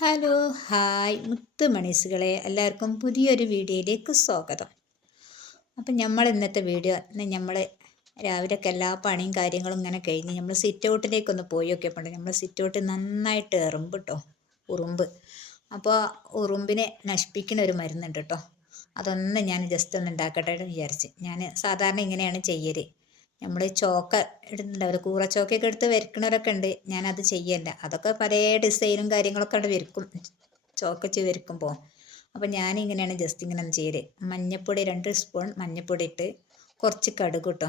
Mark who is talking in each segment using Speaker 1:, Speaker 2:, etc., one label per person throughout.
Speaker 1: Hello hi മുത്ത് മണീസുകളെ എല്ലാവർക്കും പുതിയൊരു വീഡിയോയിലേക്ക് സ്വാഗതം. അപ്പം നമ്മൾ ഇന്നത്തെ വീഡിയോ നമ്മൾ രാവിലെയൊക്കെ എല്ലാ പണിയും കാര്യങ്ങളും ഇങ്ങനെ കഴിഞ്ഞ് നമ്മൾ സിറ്റ് ഔട്ടിലേക്കൊന്ന് പോയി നോക്കിയപ്പോൾ നമ്മൾ സിറ്റ് ഔട്ട് നന്നായിട്ട് എറുമ്പ് കേട്ടോ ഉറുമ്പ്. അപ്പോൾ ഉറുമ്പിനെ നശിപ്പിക്കുന്ന ഒരു മരുന്നുണ്ട് കേട്ടോ അതൊന്ന് ഞാൻ ജസ്റ്റ് ഒന്ന് ഉണ്ടാക്കട്ടെ എന്ന് വിചാരിച്ച്. ഞാൻ സാധാരണ ഇങ്ങനെയാണ് ചെയ്യൽ നമ്മൾ ചോക്ക ഇടുന്നുണ്ടാവില്ല കൂറ ചോക്കയൊക്കെ എടുത്ത് വരക്കണവരൊക്കെ ഉണ്ട്. ഞാനത് ചെയ്യല്ല അതൊക്കെ പല ഡിസൈനും കാര്യങ്ങളൊക്കെ അവിടെ വരക്കും. ചോക്കച്ച് വരക്കുമ്പോൾ അപ്പോൾ ഞാനിങ്ങനെയാണ് ജസ്റ്റ് ഇങ്ങനെ ചെയ്യൽ. മഞ്ഞപ്പൊടി രണ്ട് സ്പൂൺ മഞ്ഞപ്പൊടി ഇട്ട് കുറച്ച് കടുക് കേട്ടോ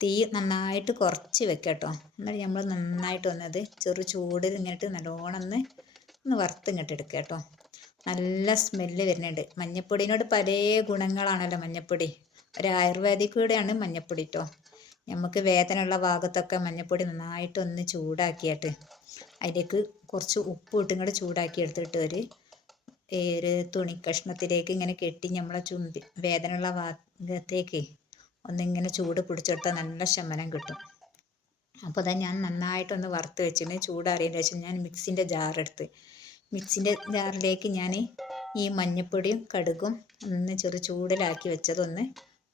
Speaker 1: തീ നന്നായിട്ട് കുറച്ച് വെക്കാം കേട്ടോ. എന്നിട്ട് നമ്മൾ നന്നായിട്ട് വന്നത് ചെറു ചൂടിൽ ഇങ്ങോട്ട് നല്ലോണം ഒന്ന് ഒന്ന് വറുത്ത് ഇങ്ങോട്ട് എടുക്കുക കേട്ടോ. നല്ല സ്മെല്ല് വരുന്നുണ്ട്. മഞ്ഞൾപ്പൊടിനോട് പല ഗുണങ്ങളാണല്ലോ മഞ്ഞൾപ്പൊടി ഒരു ആയുർവേദിക് കൂടെയാണ് മഞ്ഞൾപ്പൊടി കേട്ടോ നമുക്ക് വേദനയുള്ള ഭാഗത്തൊക്കെ മഞ്ഞപ്പൊടി നന്നായിട്ട് ഒന്ന് ചൂടാക്കിയിട്ട് അതിലേക്ക് കുറച്ച് ഉപ്പ് ഇട്ടും കൂടെ ചൂടാക്കി എടുത്തിട്ട് ഒരു ഒരു തുണി കഷ്ണത്തിലേക്ക് ഇങ്ങനെ കെട്ടി നമ്മളെ ചുണ്ടി വേദനയുള്ള ഭാഗത്തേക്ക് ഒന്നിങ്ങനെ ചൂട് പിടിച്ചെടുത്താൽ നല്ല ശമനം കിട്ടും. അപ്പോൾ അതാ ഞാൻ നന്നായിട്ടൊന്ന് വറുത്ത് വെച്ചിട്ട് ചൂടാറിയതിന് ശേഷം ഞാൻ മിക്സിന്റെ ജാറെടുത്ത് മിക്സിന്റെ ജാറിലേക്ക് ഞാൻ ഈ മഞ്ഞൾപ്പൊടിയും കടുകും ഒന്ന് ചെറു ചൂടിലാക്കി വെച്ചതൊന്ന്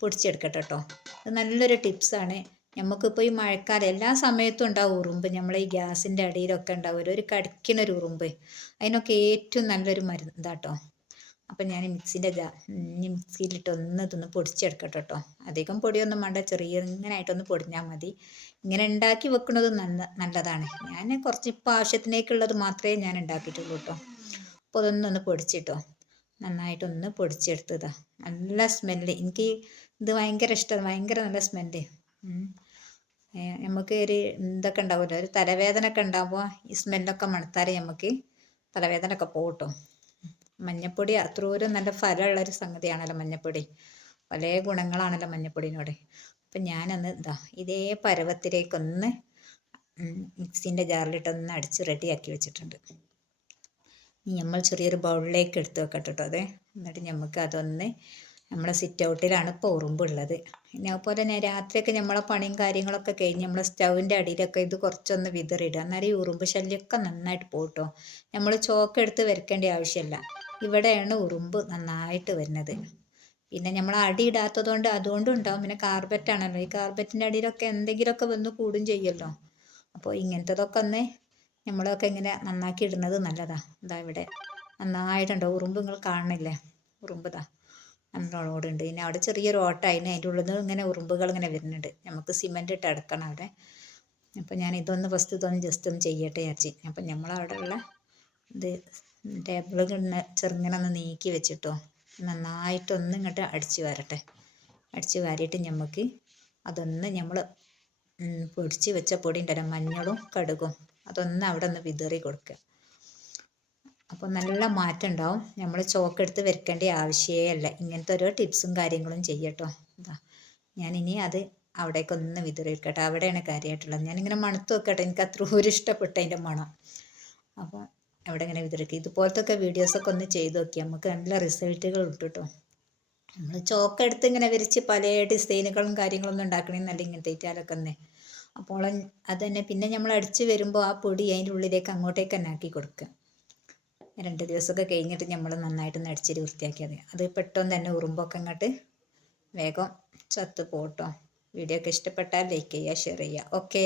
Speaker 1: പൊടിച്ചെടുക്കട്ടെ കേട്ടോ ഇത് നല്ലൊരു ടിപ്സാണ്. നമുക്കിപ്പോൾ ഈ മഴക്കാലം എല്ലാ സമയത്തും ഉണ്ടാവും ഉറുമ്പ്. നമ്മൾ ഈ ഗ്യാസിന്റെ അടിയിലൊക്കെ ഉണ്ടാവും. ഒരു കടിക്കണൊരു ഉറുമ്പ്. അതിനൊക്കെ ഏറ്റവും നല്ലൊരു മരുന്ന് ഇതാട്ടോ അപ്പം ഞാൻ മിക്സിന്റെ മിക്സിയിലിട്ട് ഒന്ന് ഇതൊന്ന് പൊടിച്ചെടുക്കട്ടെ കേട്ടോ അധികം പൊടിയൊന്നും വേണ്ട. ചെറിയ ഇങ്ങനായിട്ടൊന്ന് പൊടിഞ്ഞാൽ മതി. ഇങ്ങനെ ഉണ്ടാക്കി വെക്കുന്നത് നല്ല നല്ലതാണ്. ഞാൻ കുറച്ച് ഇപ്പോൾ ആവശ്യത്തിനേക്കുള്ളത് മാത്രമേ ഞാൻ ഉണ്ടാക്കിയിട്ടുള്ളൂ കേട്ടോ അപ്പോൾ അതൊന്നൊന്ന് പൊടിച്ചിട്ടോ. നന്നായിട്ടൊന്ന് പൊടിച്ചെടുത്തതാ. നല്ല സ്മെല്ല്. എനിക്ക് ഇത് ഭയങ്കര ഇഷ്ടമാണ് ഭയങ്കര നല്ല സ്മെല്ല്. നമുക്ക് ഒരു എന്തൊക്കെ ഉണ്ടാവുമല്ലോ? ഒരു തലവേദന ഒക്കെ ഉണ്ടാകുമ്പോൾ ഈ സ്മെല്ലൊക്കെ മണത്താൽ നമുക്ക് തലവേദന ഒക്കെ പോകട്ടോ മഞ്ഞപ്പൊടി അത്രയും നല്ല ഫലമുള്ളൊരു സംഗതിയാണല്ലോ മഞ്ഞപ്പൊടി. പല ഗുണങ്ങളാണല്ലോ മഞ്ഞപ്പൊടിനോട്. അപ്പം ഞാനന്ന് ഇതാ ഇതേ പരുവത്തിലേക്കൊന്ന് മിക്സിന്റെ ജാറിലിട്ടൊന്ന് അടിച്ച് റെഡിയാക്കി വെച്ചിട്ടുണ്ട്. നമ്മൾ ചെറിയൊരു ബൗളിലേക്ക് എടുത്ത് വെക്കട്ടോ കേട്ടോ അതെ. എന്നിട്ട് നമുക്ക് അതൊന്ന് നമ്മളെ സിറ്റ് ഔട്ടിലാണ് ഇപ്പോൾ ഉറുമ്പുള്ളത് പിന്നെ അതുപോലെ തന്നെ രാത്രിയൊക്കെ നമ്മളെ പണിയും കാര്യങ്ങളൊക്കെ കഴിഞ്ഞ് നമ്മളെ സ്റ്റൗവിന്റെ അടിയിലൊക്കെ ഇത് കുറച്ചൊന്ന് വിതറിയിടുക. അന്നേരം ഈ ഉറുമ്പ് ശല്യമൊക്കെ നന്നായിട്ട് പോട്ടോ നമ്മൾ ചോക്ക് എടുത്ത് വരയ്ക്കേണ്ട ആവശ്യമില്ല. ഇവിടെയാണ് ഉറുമ്പ് നന്നായിട്ട് വരുന്നത്. പിന്നെ നമ്മൾ അടി ഇടാത്തതുകൊണ്ട് അതുകൊണ്ടും ഉണ്ടാവും. പിന്നെ കാർബറ്റ് ആണല്ലോ. ഈ കാർബറ്റിന്റെ അടിയിലൊക്കെ എന്തെങ്കിലുമൊക്കെ വന്ന് കൂടും ചെയ്യുമല്ലോ. അപ്പോൾ ഇങ്ങനത്തതൊക്കെ ഒന്ന് നമ്മളൊക്കെ ഇങ്ങനെ നന്നാക്കി ഇടുന്നത് നല്ലതാ. ഇതാ ഇവിടെ നന്നായിട്ടുണ്ട്. ഉറുമ്പ് നിങ്ങൾ കാണുന്നില്ലേ? ഉറുമ്പ് ഇതാ. ഉണ്ട്. ഇനി അവിടെ ചെറിയൊരു ഓട്ട അതിന് അതിന്റെ ഉള്ളിൽ നിന്ന് ഇങ്ങനെ ഉറുമ്പുകൾ ഇങ്ങനെ വരുന്നുണ്ട്. നമുക്ക് സിമെന്റ് ഇട്ട് അടക്കണം അവിടെ. അപ്പോൾ ഞാൻ ഇതൊന്ന് ഫസ്റ്റ് ഇതൊന്ന് ജസ്റ്റ് ഒന്ന് ചെയ്യട്ടെ ചേച്ചി അപ്പം നമ്മളവിടെ ഉള്ള ഇത് ടേബിൾ ചെറുങ്ങനെ ഒന്ന് നീക്കി വെച്ചിട്ടോ. നന്നായിട്ടൊന്ന് ഇങ്ങോട്ട് അടിച്ച് വരട്ടെ. അടിച്ച് വാരിയിട്ട് നമുക്ക് അതൊന്ന് നമ്മൾ പൊടിച്ച് വെച്ച പൊടി ഉണ്ടല്ലോ മഞ്ഞളും കടുകും. അതൊന്ന് അവിടെ ഒന്ന് വിതറി കൊടുക്കുക അപ്പോൾ നല്ല മാറ്റം ഉണ്ടാവും നമ്മൾ ചോക്കെടുത്ത് വരയ്ക്കേണ്ട ആവശ്യമേ അല്ല. ഇങ്ങനത്തെ ഓരോ ടിപ്സും കാര്യങ്ങളും ചെയ്യട്ടോ. ഇതാ ഞാനിനി അത് അവിടേക്കൊന്ന് വിതറി വെക്കട്ടെ. അവിടെയാണ് കാര്യമായിട്ടുള്ളത് ഞാനിങ്ങനെ മണത്ത് വെക്കട്ടെ. എനിക്ക് അത്ര ഒരു ഇഷ്ടപ്പെട്ട അതിന്റെ മണം. അപ്പോൾ അവിടെ ഇങ്ങനെ വിതറിക്കുക ഇതുപോലത്തെ ഒക്കെ വീഡിയോസൊക്കെ ഒന്ന് ചെയ്ത് നോക്കി നമുക്ക് നല്ല റിസൾട്ടുകൾ കേട്ടോ നമ്മൾ ചോക്കെടുത്ത് ഇങ്ങനെ വിരിച്ച് പല ഡിസൈനുകളും കാര്യങ്ങളൊന്നും ഉണ്ടാക്കണമെന്നല്ല ഇങ്ങനത്തെ ഇറ്റാലൊക്കെ തന്നെ അപ്പോൾ അത് തന്നെ പിന്നെ നമ്മൾ അടിച്ച് വരുമ്പോൾ ആ പൊടി അതിന്റെ ഉള്ളിലേക്ക് അങ്ങോട്ടേക്ക് തന്നെ ആക്കി കൊടുക്കുക. രണ്ട് ദിവസമൊക്കെ കഴിഞ്ഞിട്ട് നമ്മൾ നന്നായിട്ട് അടിച്ചിട്ട് മതി. അത് പെട്ടെന്ന് തന്നെ ഉറുമ്പൊക്കെ അങ്ങോട്ട് വേഗം ചത്ത് പോട്ടോ വീഡിയോ ഒക്കെ ഇഷ്ടപ്പെട്ടാൽ ലൈക്ക് ചെയ്യുക ഷെയർ ചെയ്യുക. ഓക്കേ